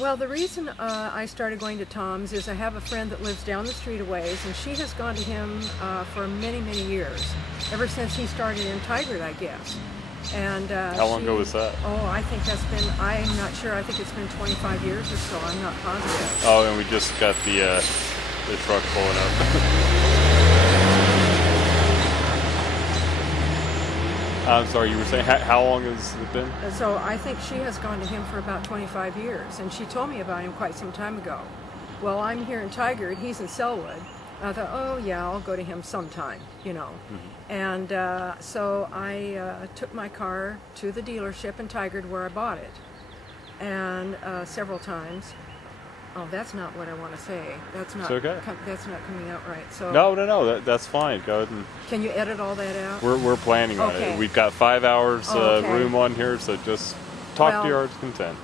Well, the reason I started going to Tom's is I have a friend that lives down the street a ways, and she has gone to him for many, many years, ever since he started in Tigard, I guess. And How long ago was that? Oh, I think that's been, I'm not sure, I think it's been 25 years or so, I'm not positive. Oh, and we just got the truck pulling up. I'm sorry, you were saying, how long has it been? So I think she has gone to him for about 25 years, and she told me about him quite some time ago. Well, I'm here in Tigard, he's in Selwood. I thought, oh yeah, I'll go to him sometime, you know. Mm-hmm. And so I took my car to the dealership in Tigard where I bought it, and several times. Oh, that's not what I want to say. That's not. It's okay. That's not coming out right. So. No. That's fine. Go ahead and. Can you edit all that out? We're planning on it. We've got 5 hours room on here, so just talk to your heart's content.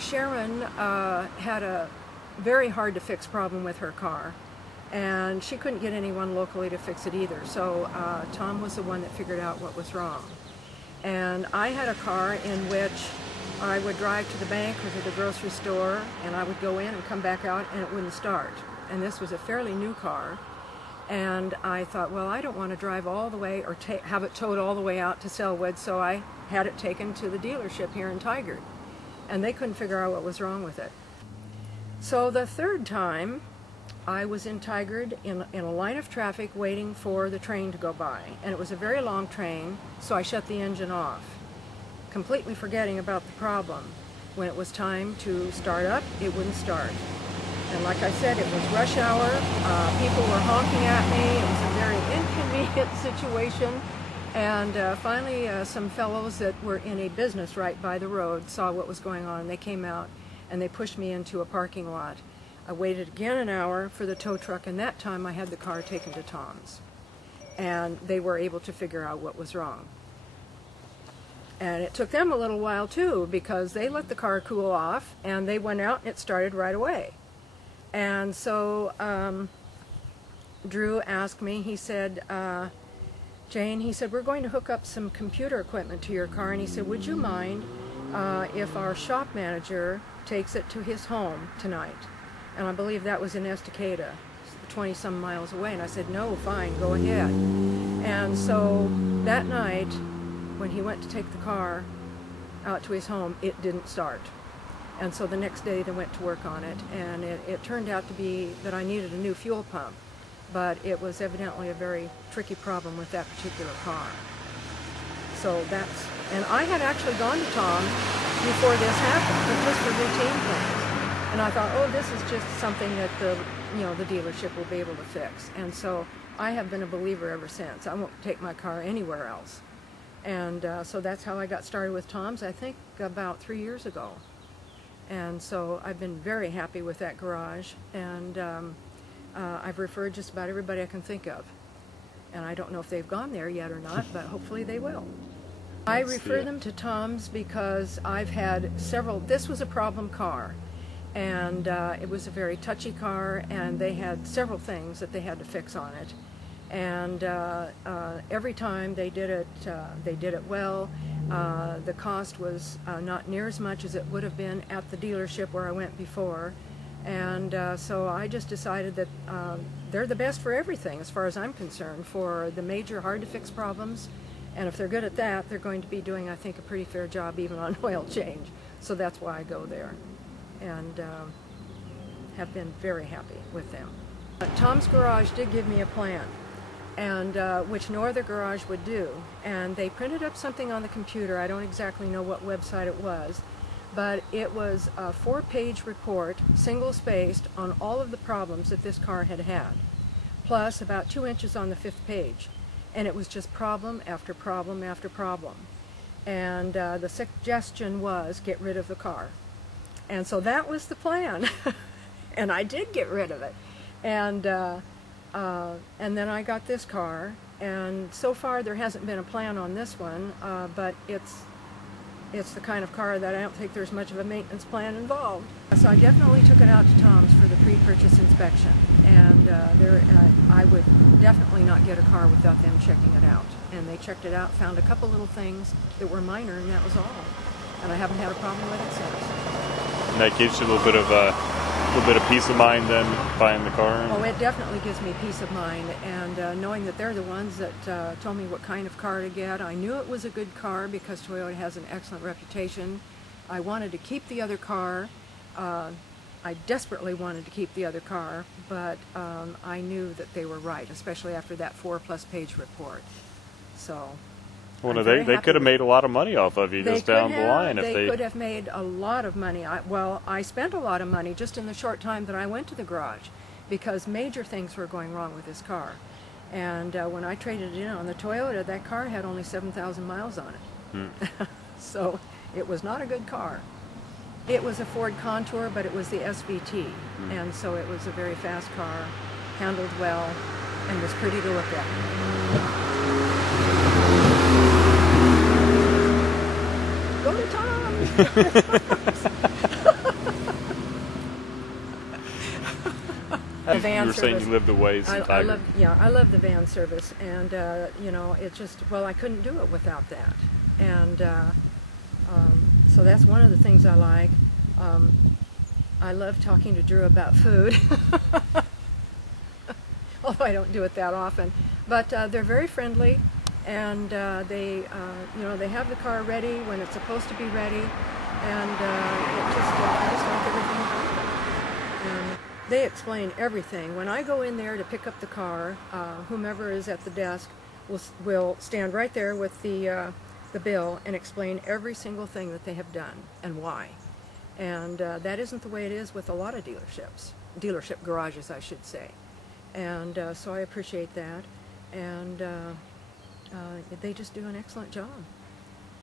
Sharon had a very hard to fix problem with her car, and she couldn't get anyone locally to fix it either. So Tom was the one that figured out what was wrong. And I had a car in which I would drive to the bank or to the grocery store, and I would go in and come back out, and it wouldn't start. And this was a fairly new car, and I thought, well, I don't want to drive all the way or have it towed all the way out to Selwood, so I had it taken to the dealership here in Tigard, and they couldn't figure out what was wrong with it. So the third time, I was in Tigard in a line of traffic waiting for the train to go by, and it was a very long train, so I shut the engine off, completely forgetting about the problem. When it was time to start up, it wouldn't start. And like I said, it was rush hour, people were honking at me, it was a very inconvenient situation, and finally some fellows that were in a business right by the road saw what was going on, and they came out and they pushed me into a parking lot. I waited again an hour for the tow truck, and that time I had the car taken to Tom's, and they were able to figure out what was wrong. And it took them a little while too, because they let the car cool off and they went out and it started right away. And so Drew asked me, he said, Jane, he said, we're going to hook up some computer equipment to your car, and he said, would you mind if our shop manager takes it to his home tonight? And I believe that was in Estacada, 20-some miles away, and I said, no, fine, go ahead. And so that night, when he went to take the car out to his home, it didn't start. And so the next day they went to work on it, and it turned out to be that I needed a new fuel pump, but it was evidently a very tricky problem with that particular car. So that's, and I had actually gone to Tom before this happened, but just for routine things. And I thought, oh, this is just something that the dealership will be able to fix. And so I have been a believer ever since. I won't take my car anywhere else. And so that's how I got started with Tom's, I think about 3 years ago. And so I've been very happy with that garage, and I've referred just about everybody I can think of. And I don't know if they've gone there yet or not, but hopefully they will. I refer them to Tom's because I've had several, this was a problem car, and it was a very touchy car, and they had several things that they had to fix on it. And every time they did it well. The cost was not near as much as it would have been at the dealership where I went before, and so I just decided that they're the best for everything as far as I'm concerned, for the major hard-to-fix problems, and if they're good at that, they're going to be doing, I think, a pretty fair job even on oil change. So that's why I go there, and have been very happy with them. Tom's Garage did give me a plan, and which no other garage would do, and they printed up something on the computer. I don't exactly know what website it was, but it was a 4-page report, single-spaced, on all of the problems that this car had had, plus about 2 inches on the 5th page, and it was just problem after problem after problem. And the suggestion was get rid of the car, and so that was the plan. And I did get rid of it, and then I got this car, and so far there hasn't been a plan on this one, but it's the kind of car that I don't think there's much of a maintenance plan involved. So I definitely took it out to Tom's for the pre-purchase inspection, and I would definitely not get a car without them checking it out. And they checked it out, found a couple little things that were minor, and that was all. And I haven't had a problem with it since. And that gives you a little bit of peace of mind then buying the car. Oh, it definitely gives me peace of mind, and knowing that they're the ones that told me what kind of car to get. I knew it was a good car because Toyota has an excellent reputation. I wanted to keep the other car. I desperately wanted to keep the other car, but I knew that they were right, especially after that 4+ page report. So. Well, they could have made a lot of money off of you just down the line if they could have made a lot of money. I spent a lot of money just in the short time that I went to the garage, because major things were going wrong with this car. And when I traded it in on the Toyota, that car had only 7,000 miles on it. So it was not a good car. It was a Ford Contour, but it was the SVT, and so it was a very fast car, handled well, and was pretty to look at. Go to Tom! The van you were saying service. you lived a ways in Tiger. I love the van service, and you know, it's just, well, I couldn't do it without that, and so that's one of the things I like. I love talking to Drew about food, although I don't do it that often. But they're very friendly, and they have the car ready when it's supposed to be ready, and I just like everything about them. And they explain everything. When I go in there to pick up the car, whomever is at the desk will stand right there with the bill and explain every single thing that they have done and why. And that isn't the way it is with a lot of dealership garages, I should say. And so I appreciate that. And they just do an excellent job.